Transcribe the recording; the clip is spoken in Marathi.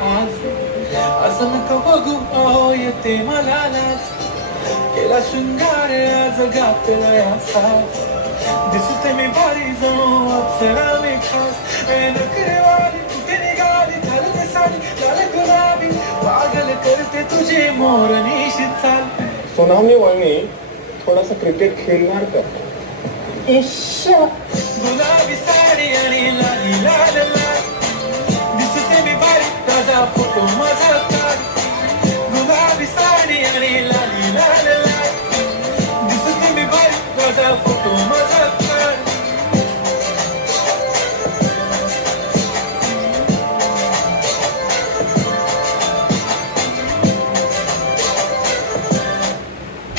आज असं नको बघू अहो येते मला लाज केला शृंगार आज घातलाय असा दिसते मी भारी जणू अप्सरा मी खास नखरे वाली कुठे निघाली झालं ते साडी झालं गुलाबी पागल करते तुझे मोरनीशी चाल सोनावणी वळणी थोडासा क्रिकेट खेळणार का गुलाबी साडी आणि लाली लाल